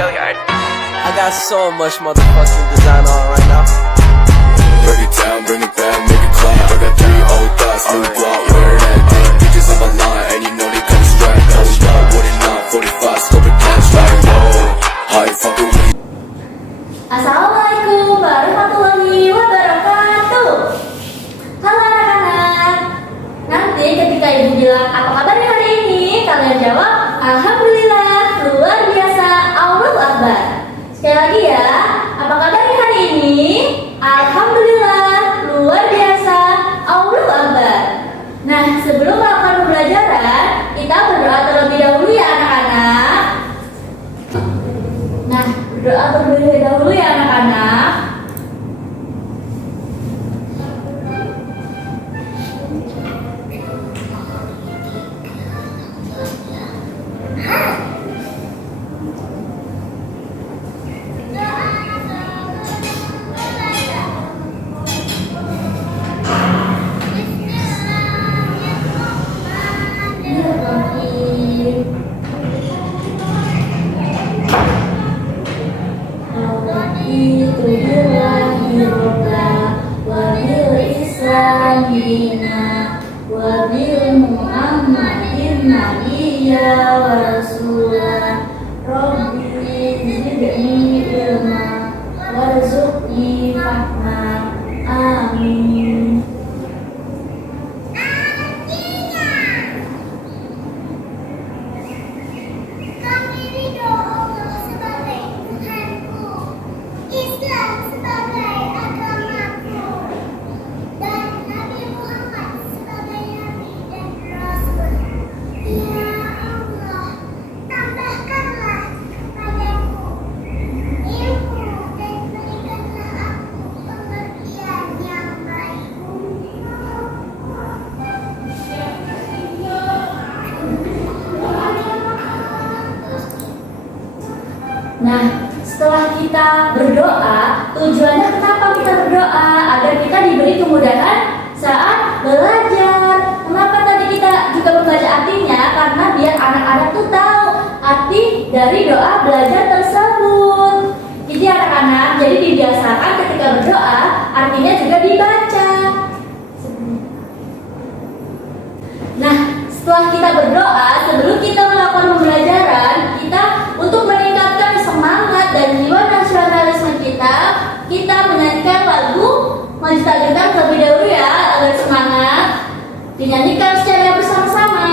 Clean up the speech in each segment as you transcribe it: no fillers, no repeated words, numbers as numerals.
I got so much motherfucking design on right now. Break it down, bring it back, make it clap. I got 3 old thoughts, new block, where that day. Bitches on my line, and you know they come straight. Hold up, what it not, 45, scope it cash like whoa. How you fucking with me? Assalamualaikum warahmatullahi wabarakatuh. Halo anak-anak. Nanti ketika ibu bilang apa kabarnya hari ini, kalian jawab alhamdulillah, luar biasa, Allahu Akbar. Sekali lagi ya, apa kabarnya hari ini? Alhamdulillah, luar biasa, Allahu Akbar. Nah, sebelum melakukan pembelajaran, kita berdoa terlebih dahulu ya anak-anak. Nah, berdoa terlebih dahulu ya anak-anak. Wabil Muhammadin Nabiya wa Rasulah Rabbi zidni ilma warzuqni fahma. Amin. Kami ridho Allah sebagai Tuhanku, Islam sebagai agamaku, dan Nabi Muhammad sebagai Nabi dan Rasul. Ya Allah, tambahkanlah kepadaku ilmu dan berikanlah aku pengertian yang baik. Nah, setelah kita berdoa, tujuannya kenapa kita berdoa? Agar kita diberi kemudahan saat belajar. Kenapa tadi kita juga membaca artinya? Karena biar anak-anak tuh tahu arti dari doa belajar tersebut. Jadi anak-anak, jadi dibiasakan ketika berdoa, artinya juga dibaca. Nah, setelah kita berdoa, sebelum kita melakukan pembelajaran, kita untuk meningkatkan semangat dan jiwa nasionalisme kita menyanyikan lagu Maju Kita terlebih dahulu ya, agar semangat. Dinyanyikan secara bersama-sama.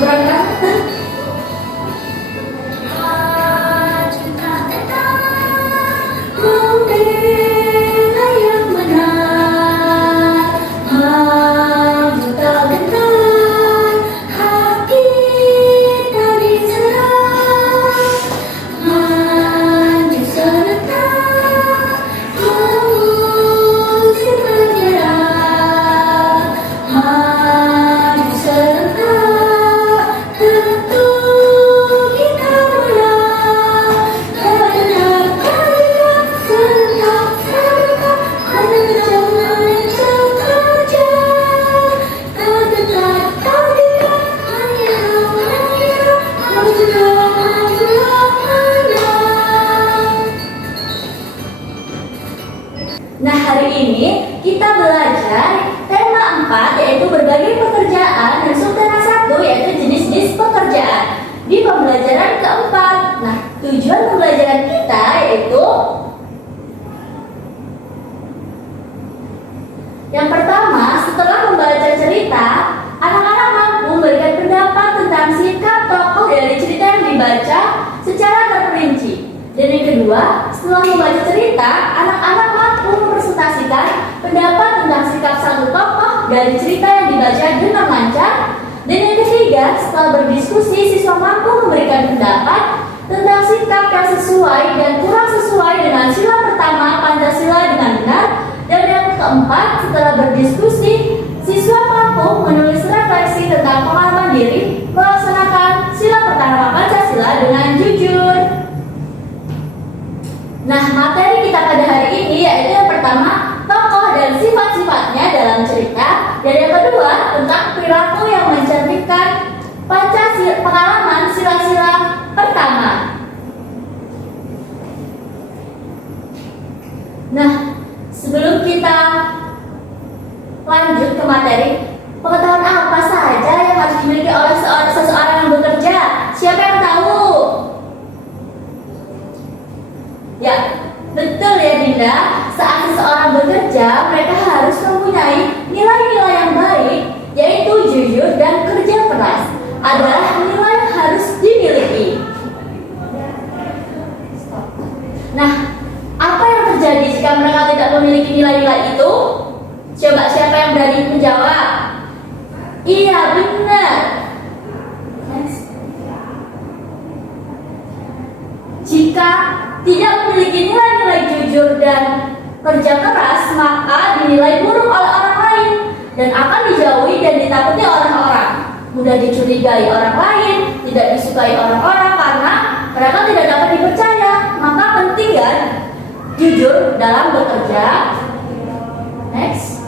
Berangkat. Nah, hari ini kita belajar tema 4, yaitu berbagai pekerjaan, dan subtema 1 yaitu jenis-jenis pekerjaan di pembelajaran keempat. Nah, tujuan pembelajaran kita yaitu yang pertama, setelah membaca cerita, anak-anak mampu memberikan pendapat tentang sikap tokoh dari cerita yang dibaca secara terperinci. Dan yang kedua, setelah membaca cerita, anak-anak mampu mempresentasikan pendapat tentang sikap satu tokoh dari cerita yang dibaca dengan lancar. Dan yang ketiga, setelah berdiskusi, siswa mampu memberikan pendapat tentang sikap yang sesuai dan kurang sesuai dengan sila pertama Pancasila dengan benar. Dan yang keempat, setelah berdiskusi, siswa mampu menulis refleksi tentang pengalaman diri melaksanakan sila pertama Pancasila dengan jujur. tentang perilaku yang mencerminkan pengalaman sila-sila pertama. Nah, sebelum kita lanjut ke materi, pengetahuan apa saja yang harus dimiliki oleh seseorang yang bekerja? Siapa yang tahu? Ya, betul ya Dinda. Saat seseorang bekerja, mereka harus mempunyai nilai-nilai yang baik, yaitu jujur dan kerja keras adalah nilai yang harus dimiliki. Nah, apa yang terjadi jika mereka tidak memiliki nilai-nilai itu? Coba siapa yang berani menjawab? Iya, benar. Jika tidak memiliki nilai-nilai jujur dan kerja keras, maka dinilai buruk oleh orang lain dan akan dijauhi dan ditakuti oleh orang. Mudah dicurigai orang lain, tidak disukai orang-orang karena mereka tidak dapat dipercaya. Maka penting ya jujur dalam bekerja. Next.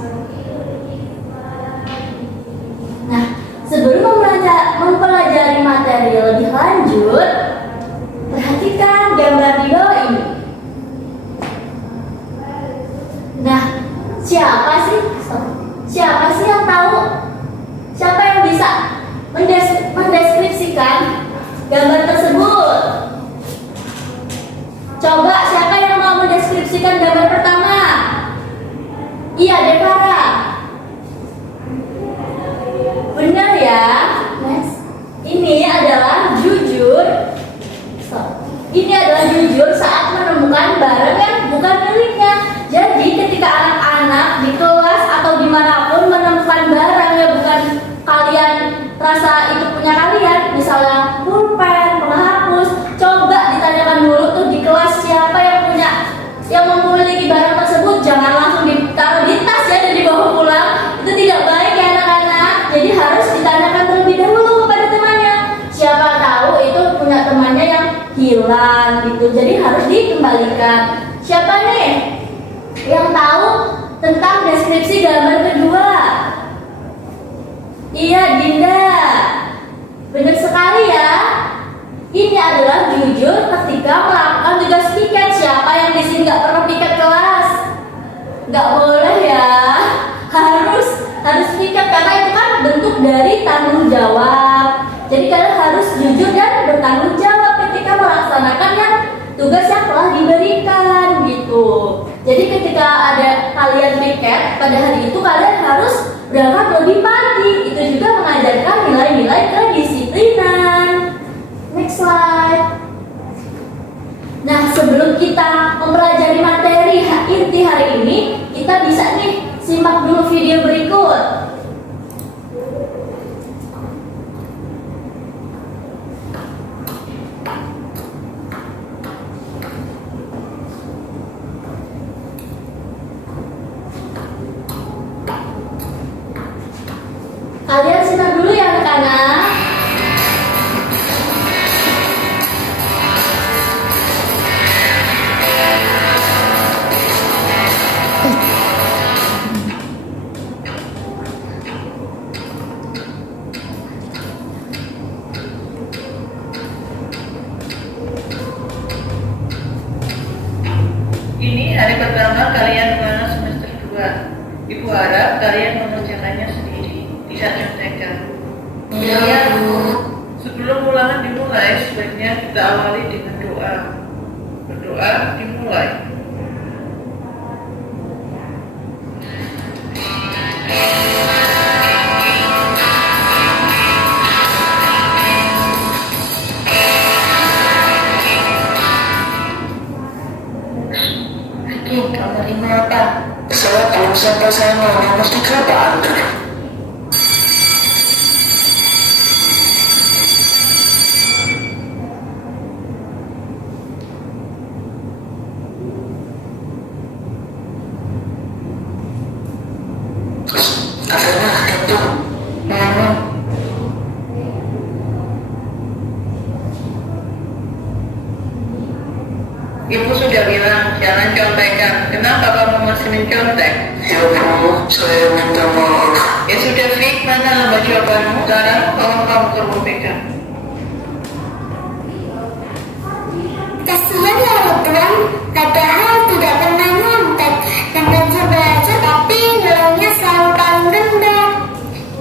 Nah, sebelum mempelajari materi lebih lanjut, perhatikan gambar di bawah ini. Nah, siapa sih yang tahu? Siapa yang bisa mendeskripsikan gambar tersebut? Coba siapa yang mau mendeskripsikan gambar pertama? Iya, Devara. Benar ya. Next. Ini adalah jujur. Ini adalah jujur saat menemukan barang yang bukan miliknya. Jadi ketika anak-anak di kelas atau dimanapun menemukan barang yang bukan kalian rasa itu punya kalian, misalnya pulpen, penghapus, coba ditanyakan dulu tuh di kelas siapa yang memiliki barang tersebut. Jangan langsung ditaruh di tas ya dan dibawa pulang. Itu tidak baik ya anak-anak. Jadi harus ditanyakan terlebih dahulu kepada temannya. Siapa tahu itu punya temannya yang hilang gitu. Jadi harus dikembalikan. Siapa nih yang tahu tentang deskripsi gambar kedua? Iya, Dinda. Benar sekali ya. Ini adalah jujur ketika melakukan tugas piket. Siapa yang di sini nggak pernah piket kelas? Nggak boleh ya. Harus piket karena itu kan bentuk dari tanggung jawab. Jadi kalian harus jujur dan bertanggung jawab ketika melaksanakan tugas yang telah diberikan gitu. Jadi ketika ada kalian piket pada hari itu, kalian harus berangkat lebih pagi. Itu juga mengajarkan nilai-nilai kedisiplinan. Next slide. Nah, sebelum kita mempelajari materi inti hari ini, kita bisa nih simak dulu video berikut. Kalian simak dulu ya anak-anak. Ini hari pertama kalian ulangan semester 2. Ibu harap kalian mengerjakannya sendiri, tidak contekan. Kemudian, sebelum ulangan dimulai, sebaiknya kita awali dengan doa. Berdoa dimulai. Kamu ini apa? Saya belum sampai sana, mesti kata Anda. Akhirnya tentu mana? Ibu sudah bilang jangan contekan. Kenapa kamu masih mencontek? Ya Bu, saya minta maaf. Ya sudah, Fik, mana lomba jawabanmu? Sekarang tolong kamu ke ruang BK. Kasihan ya Ridwan, padahal tidak pernah nyontek dan rajin belajar tapi nilainya selalu paling rendah.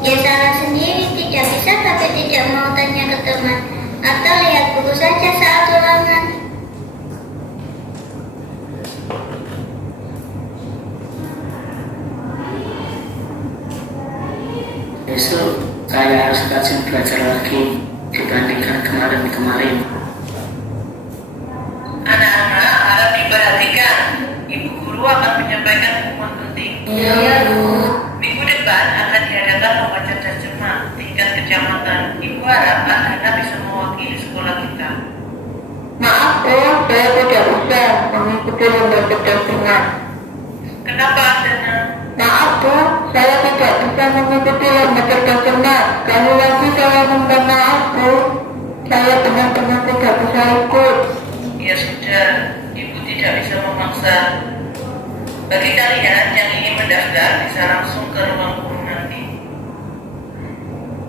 Ya salah sendiri, tidak bisa tapi tidak mau tanya ke teman atau lihat buku saja saat ulangan. Besok saya harus rajin belajar lagi dibandingkan kemarin-kemarin. Anak-anak harap diperhatikan. Ibu guru akan menyampaikan pengumuman penting. Iya Bu. Minggu depan akan diadakan lomba cerdas cermat tingkat kecamatan. Ibu harap anak-anak bisa mewakili sekolah kita. Maaf Bu, saya tidak bisa mengikuti lomba cerdas cermat. Kenapa, Adana? Maaf Bu, saya tidak bisa mengikuti lomba cerdas cermat. Sekali lagi saya minta maaf Bu. Saya benar-benar tidak bisa ikut. Ya sudah, ibu tidak bisa memaksa. Bagi kalian yang ingin mendaftar bisa langsung ke ruang guru nanti.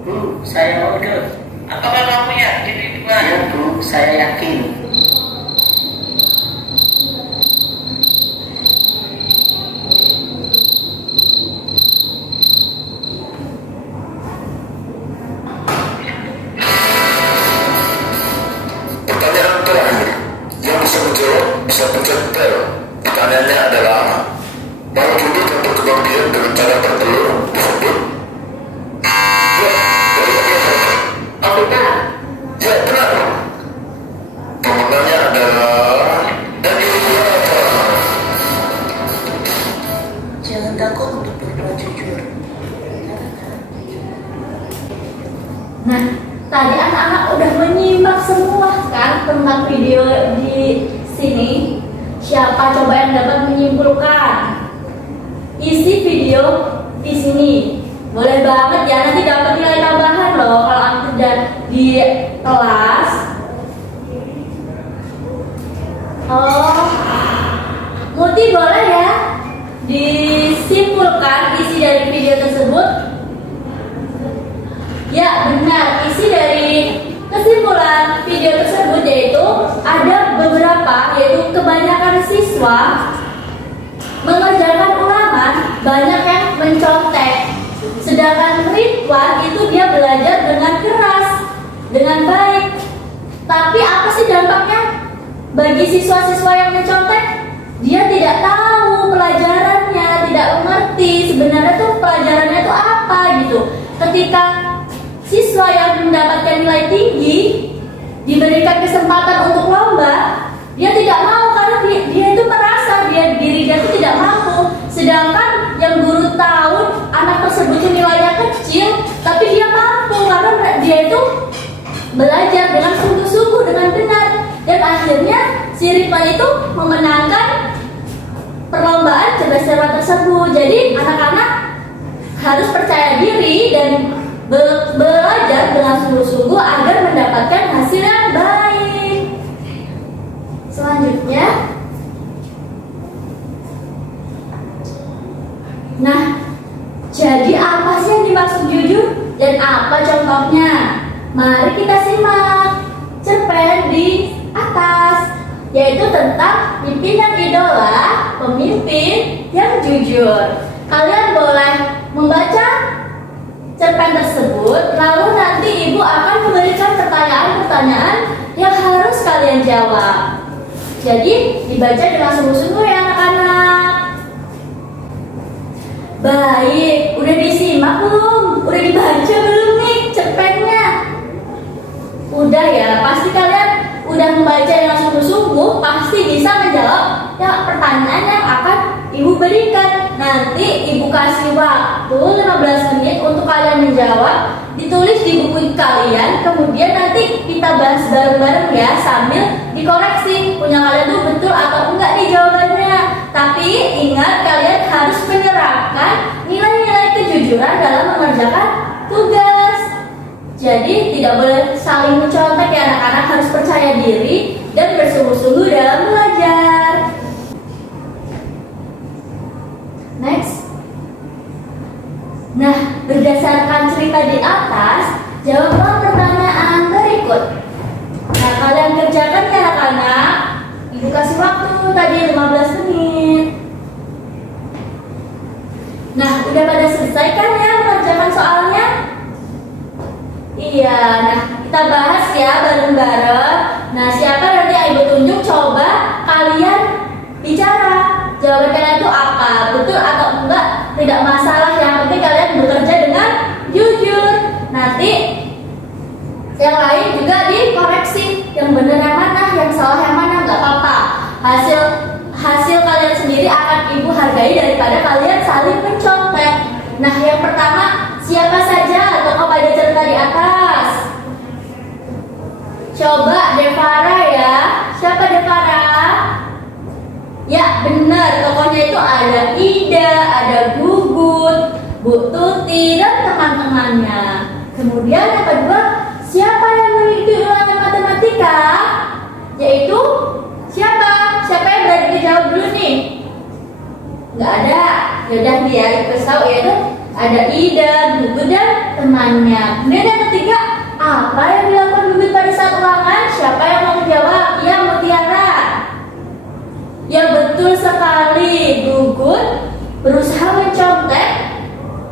Bu, saya mau ikut. Apakah kamu yakin, Ridwan? Ya Bu, saya yakin. Pertanyaan terakhir, yang bisa menjawab bisa pencet bel. Pertanyaannya adalah, mau duduk untuk kebagian dengan cara bertelur disebut? Ya, dari bagian Oh benar. ya benar. Pemenangnya adalah Daniel. Jangan takut untuk berbuat jujur. Nah, tadi anak-anak udah menyimak semua kan tentang video di sini. Siapa coba yang dapat menyimpulkan isi video di sini? Boleh banget ya, nanti dapat nilai tambahan loh kalau aku udah di kelas. Oh, Muti boleh ya disimpulkan isi dari video tersebut? Ya benar, isi dari kesimpulan video tersebut yaitu ada beberapa, yaitu kebanyakan siswa mengerjakan ulangan, banyak yang mencontek. Sedangkan Ridwan itu dia belajar dengan keras, dengan baik. Tapi apa sih dampaknya bagi siswa-siswa yang mencontek? Dia tidak tahu pelajarannya, tidak mengerti sebenarnya tuh pelajarannya itu apa gitu. Ketika siswa yang mendapatkan nilai tinggi diberikan kesempatan untuk lomba, dia tidak mau karena dia itu merasa diri dia itu tidak mampu. Sedangkan yang guru tahu anak tersebut itu nilainya kecil, tapi dia mampu karena dia itu belajar dengan sungguh-sungguh, dengan benar, dan akhirnya si Ridwan itu memenangkan perlombaan cerdas cermat tersebut. Jadi anak-anak harus percaya diri dan belajar dengan sungguh-sungguh agar mendapatkan hasil yang baik. Selanjutnya, nah, jadi apa sih yang dimaksud jujur dan apa contohnya? Mari kita simak cerpen di atas, yaitu tentang pimpinan idola pemimpin yang jujur. Kalian boleh membaca cerpen tersebut, lalu nanti ibu akan memberikan pertanyaan-pertanyaan yang harus kalian jawab. Jadi dibaca dengan sungguh-sungguh ya anak-anak. Baik, udah disimak belum? Udah dibaca belum nih cerpennya? Udah ya, pasti kalian udah membaca dengan sungguh-sungguh, pasti bisa menjawab ya pertanyaan yang akan ibu berikan. Nanti ibu kasih waktu 15 menit untuk kalian menjawab, ditulis di buku kalian, kemudian nanti kita bahas bareng-bareng ya sambil dikoreksi punya kalian tuh betul atau enggak nih jawabannya. Tapi ingat, kalian harus menerapkan nilai-nilai kejujuran dalam mengerjakan tugas. Jadi tidak boleh saling mencontek ya anak-anak, harus percaya diri dan bersungguh-sungguh dalam belajar. di atas, jawablah pertanyaan berikut. Nah, kalian kerjakan ya anak-anak. Ibu kasih waktu tadi 15 menit. Nah, udah pada selesai kan ya mengerjakan soalnya? Iya, nah kita bahas ya bareng-bareng. Nah, siapa nanti Ibu tunjuk, coba kalian bicara. Jawaban kalian itu apa? Betul atau enggak? Tidak masalah, yang penting kalian bekerja dengan jujur. Nanti yang lain juga dikoreksi, yang benar yang mana, yang salah yang mana, nggak apa-apa. Hasil kalian sendiri akan Ibu hargai daripada kalian saling mencontek. Nah, yang pertama siapa saja tokoh pada cerita di atas? Coba Devara ya. Siapa Devara? Ya benar, tokohnya itu ada Ida, ada Gugut, Bu Tuti, dan teman-temannya. Kemudian yang kedua, siapa yang mengikuti ulangan matematika? Yaitu siapa? Siapa yang berani dijawab dulu nih? Nggak ada. Yaudah dia kasih tahu, yaitu ada Ida, Gugut, dan temannya. Kemudian yang ketiga, apa yang dilakukan Gugut pada saat ulangan? Siapa yang mau menjawab? Ya, Mutiara. Ya betul sekali, Gugut berusaha mencontek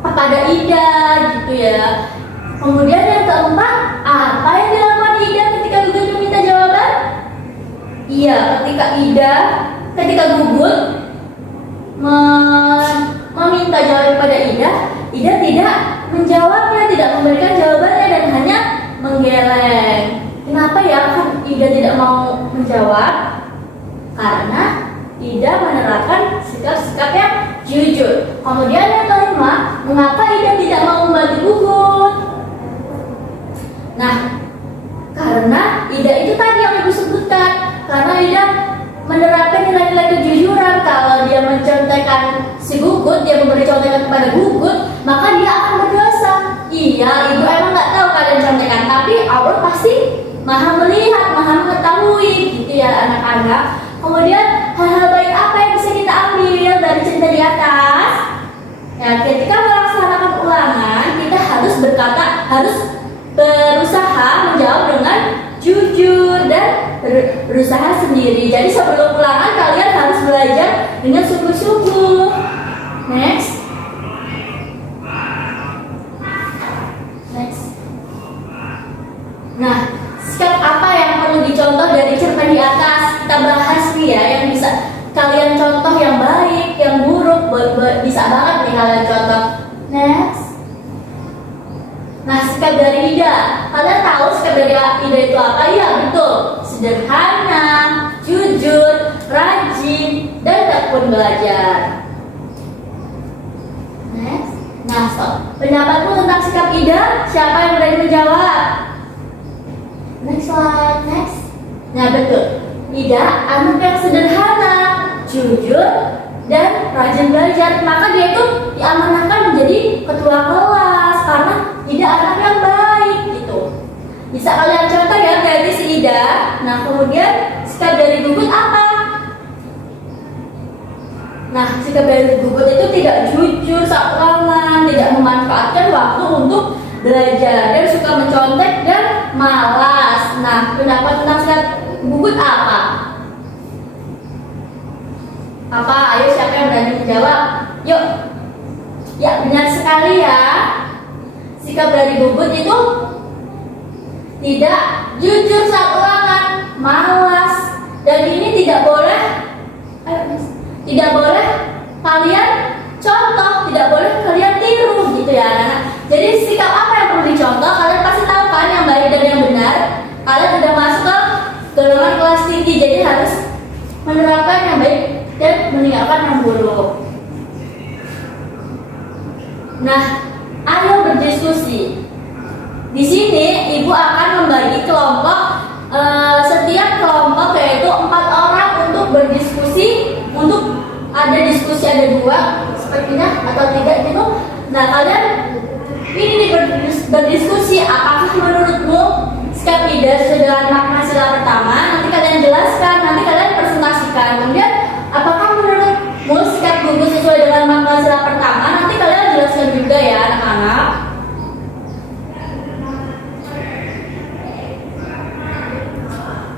kepada Ida gitu ya. Kemudian yang keempat, apa yang dilakukan Ida ketika Gugut meminta jawaban? Iya, ketika Gugut meminta jawaban kepada Ida tidak menjawabnya, tidak memberikan jawabannya dan hanya menggeleng. Kenapa ya kan Ida tidak mau menjawab? Karena Ida menerapkan sikap-sikap yang jujur. Kemudian yang kelima, mengapa Ida tidak mau membantu Gugut? Nah, karena Ida itu tadi yang Ibu sebutkan. Karena Ida menerapkan nilai-nilai kejujuran. Kalau dia mencontekkan si Gugut, dia memberi contekan kepada Gugut, maka dia akan berdosa. Iya, Ibu emang nggak tahu kalian contekan, tapi Allah pasti maha melihat, maha mengetahui, gitu ya anak-anak. Kemudian hal-hal baik apa yang bisa kita ambil dari cerita di atas? Ya, ketika melaksanakan ulangan, kita harus berusaha menjawab dengan jujur dan berusaha sendiri. Jadi sebelum ulangan kalian harus belajar dengan sungguh-sungguh. Next. Nah, sikap apa yang perlu dicontoh dari cerita di atas? Kita bahas nih ya, yang bisa kalian contoh yang baik, yang buruk, bisa banget nih kalian contoh. Next. Nah, sikap dari Ida. Kalian tahu sikap dari Ida itu apa? Ya, betul. Sederhana, jujur, rajin, dan tekun belajar. Next. Nah, pendapatmu tentang sikap Ida, siapa yang berani menjawab? Next slide, next. Nah, betul. Ida anak yang sederhana, jujur, dan rajin belajar. Maka dia itu diamanahkan menjadi ketua kelas karena Ida anak yang baik gitu. Bisa kalian contoh ya dari si Ida. Nah, kemudian sikap dari Gugut apa? Nah, sikap dari Gugut itu tidak jujur saat ulangan, tidak memanfaatkan waktu untuk belajar, dan suka mencontek dan malas. Nah, pendapat tentang sikap Gugut apa? Apa? Ayo, siapa yang berani menjawab? Yuk. Ya, benar sekali ya. Sikap dari Gugut itu tidak jujur saat ulangan, malas, dan ini tidak boleh. Tidak boleh kalian contoh, tidak boleh kalian tiru gitu ya anak-anak. Jadi sikap apa yang perlu dicontoh? Kalian pasti tahu kan yang baik dan yang benar. Kalian sudah masuk ke golongan kelas tinggi, jadi harus menerapkan yang baik dan meninggalkan yang buruk. Nah, ayo berdiskusi. Di sini Ibu akan membagi kelompok, setiap kelompok yaitu 4 orang untuk berdiskusi, untuk ada diskusi ada 2 sepertinya atau 3 gitu. Nah, kalian ini berdiskusi apakah menurutmu sikap Ida sesuai dengan makna sila pertama. Nanti kalian jelaskan, nanti kalian presentasikan. Kemudian apakah menurutmu sikap Gugut sesuai dengan makna sila pertama? Nanti kalian jelaskan juga ya anak-anak.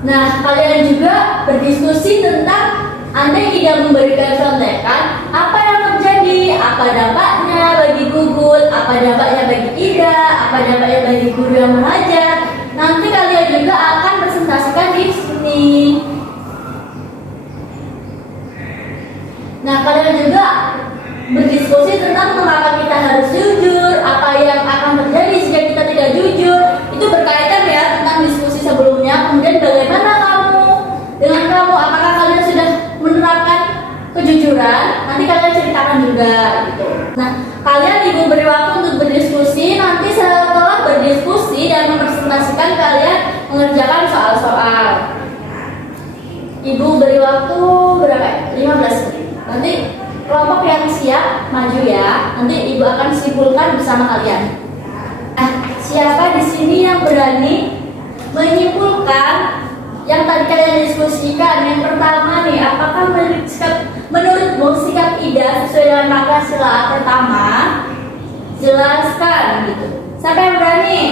Nah, kalian juga berdiskusi tentang andai Ida memberikan contekan, apa yang terjadi, apa dampaknya bagi Gugut, apa dampaknya bagi Ida, apa dampaknya bagi guru yang mengajar. Nanti kalian juga akan presentasikan di sini. Nah, kalian juga berdiskusi tentang mengapa kita harus jujur, apa yang akan terjadi jika kita tidak jujur. Itu berkaitan ya tentang diskusi sebelumnya. Kemudian bagaimana kamu, apakah kalian sudah menerapkan kejujuran? Nanti kalian ceritakan juga gitu. Nah, kalian Ibu beri waktu untuk berdiskusi. Nanti setelah berdiskusi dan mempresentasikan, kalian mengerjakan soal-soal. Ibu beri waktu berapa? 15 menit. Nanti kelompok yang siap maju ya. Nanti Ibu akan simpulkan bersama kalian. Nah, siapa di sini yang berani menyimpulkan yang tadi kalian diskusikan? Yang pertama nih, apakah menurutmu sikap Ida sesuai dengan makna sila pertama? Jelaskan gitu. Siapa yang berani?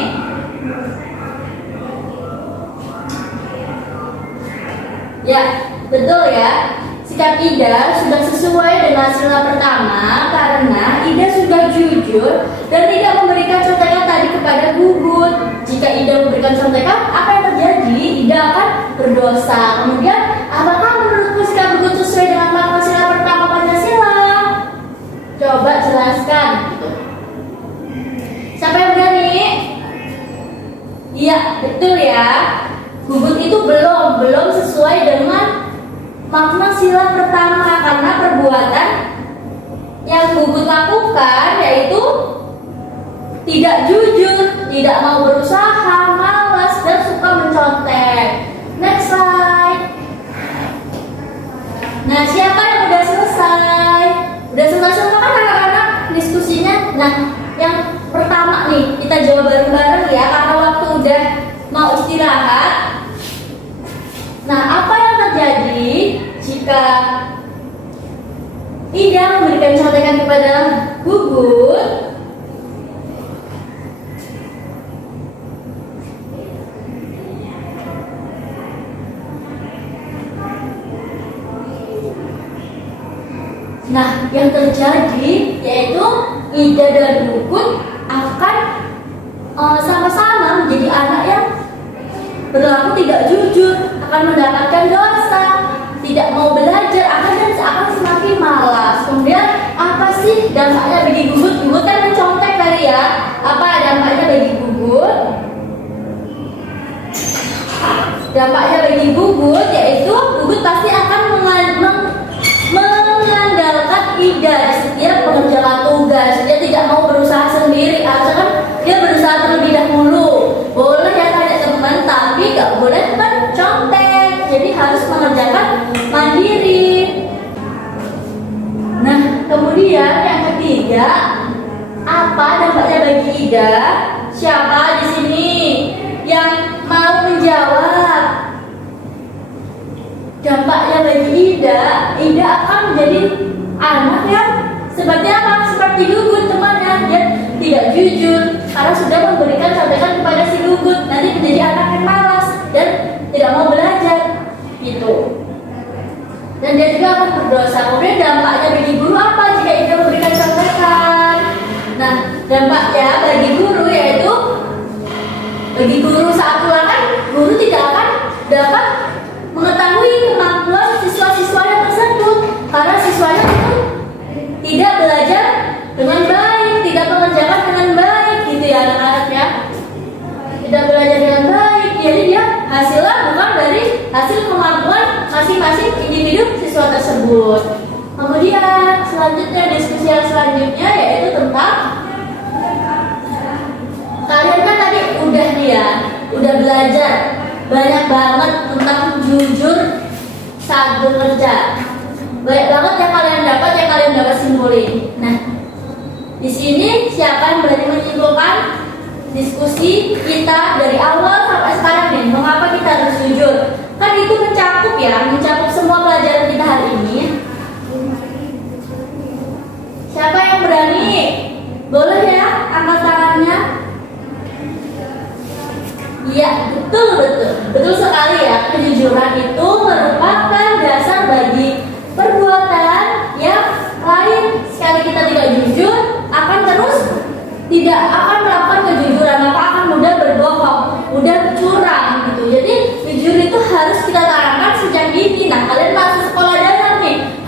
Ya, betul ya. Sikap Ida sudah sesuai dengan sila pertama karena Ida sudah jujur dan tidak memberikan contekan tadi kepada Gugut. Jika Ida memberikan contekan, apa yang terjadi? Ida akan berdosa. Kemudian, apakah menurutmu sikap Gugut sesuai dengan makna sila pertama Pancasila? Coba jelaskan. Siapa yang berani? Iya, betul ya. Gugut itu belum sesuai dengan makna sila pertama karena perbuatan yang Gugut lakukan yaitu tidak jujur, tidak mau berusaha, malas, dan suka mencontek. Next slide. Nah, siapa yang udah selesai? Udah selesai semua kan anak-anak diskusinya? Nah, yang pertama nih, kita jawab bareng-bareng ya karena waktu udah mau istirahat. Nah, apa yang terjadi jika Ida memberikan contekan kepada Gugut? Nah, yang terjadi yaitu Ida dan Gugut akan sama-sama menjadi anak yang berlaku tidak jujur, akan mendapatkan dosa, tidak mau belajar, akan semakin malas. Kemudian apa sih dampaknya bagi Gugut? Gugut kan mencontek tadi ya. Apa dampaknya bagi Gugut? Dampaknya bagi Gugut yaitu Gugut pasti akan mengandalkan Ida di setiap pengerjaan tugas. Dia tidak mau berusaha sendiri. Harusnya kan dia berusaha terlebih dahulu. Boleh ya tanya teman, tapi gak boleh mencontek. Jadi harus mengerjakan mandiri. Nah, kemudian yang ketiga, apa dampaknya bagi Ida? Siapa di sini yang mau menjawab? Dampaknya bagi Ida akan menjadi anak yang seperti apa? Seperti Gugut temannya, dia tidak jujur karena sudah memberikan contekan kepada si Gugut. Nanti menjadi anak yang malas dan tidak mau belajar, gitu. Dan dia juga akan berdosa. Kemudian dampaknya bagi guru apa jika Ida memberikan contekan? Nah, dampaknya bagi guru yaitu bagi guru saat ulangan, guru tidak akan dapat mengetahui kemampuan siswa-siswanya tersebut karena siswanya itu tidak belajar dengan baik, tidak mengerjakan dengan baik, gitu ya anak-anak ya. Tidak belajar dengan baik, jadi dia hasilnya bukan dari hasil kemampuan masing-masing individu siswa tersebut. Kemudian selanjutnya, diskusi yang selanjutnya yaitu tentang kalian kan tadi udah nih ya, udah belajar banyak banget tentang jujur saat bekerja. Banyak banget yang kalian dapat simpulin. Nah, di sini siapa yang berani menyimpulkan diskusi kita dari awal sampai sekarang nih? Mengapa kita harus jujur? Kan itu mencakup semua pelajaran kita hari ini. Siapa yang berani? Boleh ya, angkat tangannya. Iya, betul sekali ya.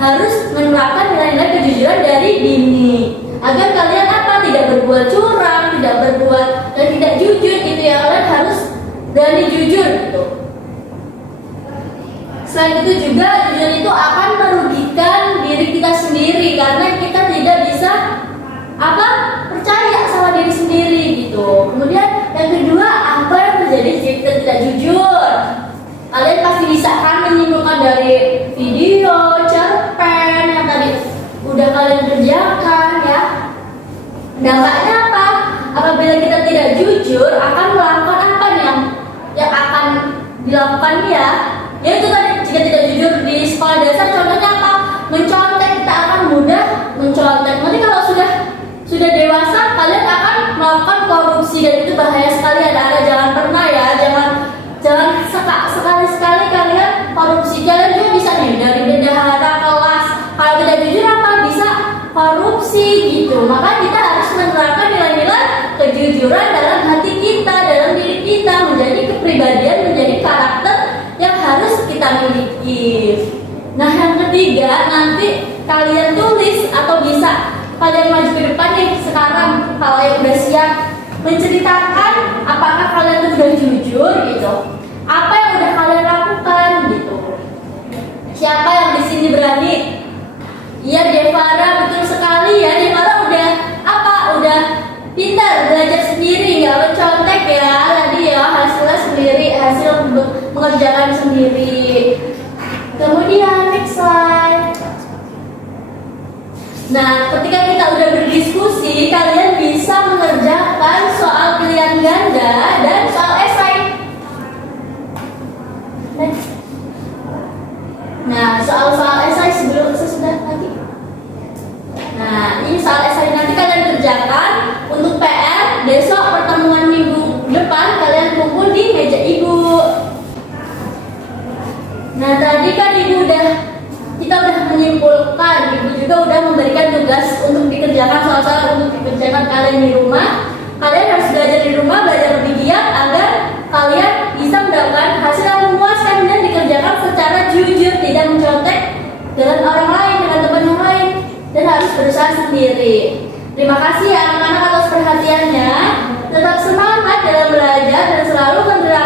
harus menerapkan nilai-nilai kejujuran dari dini agar kalian apa, tidak berbuat curang, tidak berbuat dan tidak jujur gitu ya. Kalian harus berani jujur gitu. Selain itu juga jujur itu akan merugikan diri kita sendiri karena kita tidak bisa apa, percaya sama diri sendiri gitu. Kemudian yang kedua, apa yang terjadi jika kita tidak jujur? Kalian pasti bisa kan menyimpulkan dari video, cerpen yang tadi udah kalian kerjakan ya. Dampaknya apa? Apabila kita tidak jujur akan melakukan apa nih yang akan dilakukan ya? Yaitu tadi jika tidak jujur di sekolah dasar contohnya apa? Mencontek, kita akan mudah mencontek. Nanti kalau sudah dewasa kalian akan melakukan korupsi dan itu bahaya sekali. Ada jangan pernah ya, jangan sekali-sekali kalian korupsi. Kalian juga bisa nih dari bendahara kelas. Kalau tidak jujur apa bisa korupsi gitu. Maka kita harus menerapkan nilai-nilai kejujuran dalam hati kita, dalam diri kita, menjadi kepribadian, menjadi karakter yang harus kita miliki. Nah yang ketiga, nanti kalian tulis atau bisa kalian maju ke depan nih sekarang kalau yang udah siap menceritakan apakah kalian sudah jujur gitu, apa yang udah kalian lakukan gitu. Siapa yang di sini berani? Iya Devara, betul sekali ya. Devara udah apa? Udah pintar belajar sendiri, nggak mencontek ya tadi ya, hasilnya sendiri, hasil mengerjakan sendiri. Kemudian next slide. Nah, ketika kita udah berdiskusi, kalian bisa mengerjakan soal pilihan ganda dan soal esai. Next. Nah, soal esai sesudah nanti. Nah, ini soal esai nanti kalian kerjakan untuk PR. Besok pertemuan minggu depan kalian kumpul di meja ibu. Nah, tadi kan kita udah menyimpulkan, ibu juga udah memberikan tugas untuk dikerjakan soal-soal untuk dikerjakan kalian di rumah. Kalian harus belajar di rumah, belajar lebih giat agar kalian bisa mendapatkan hasil yang memuaskan dan dikerjakan secara jujur, tidak mencontek dengan orang lain, dengan teman yang lain, dan harus berusaha sendiri. Terima kasih ya anak-anak atas perhatiannya. Tetap semangat dalam belajar dan selalu menerapkan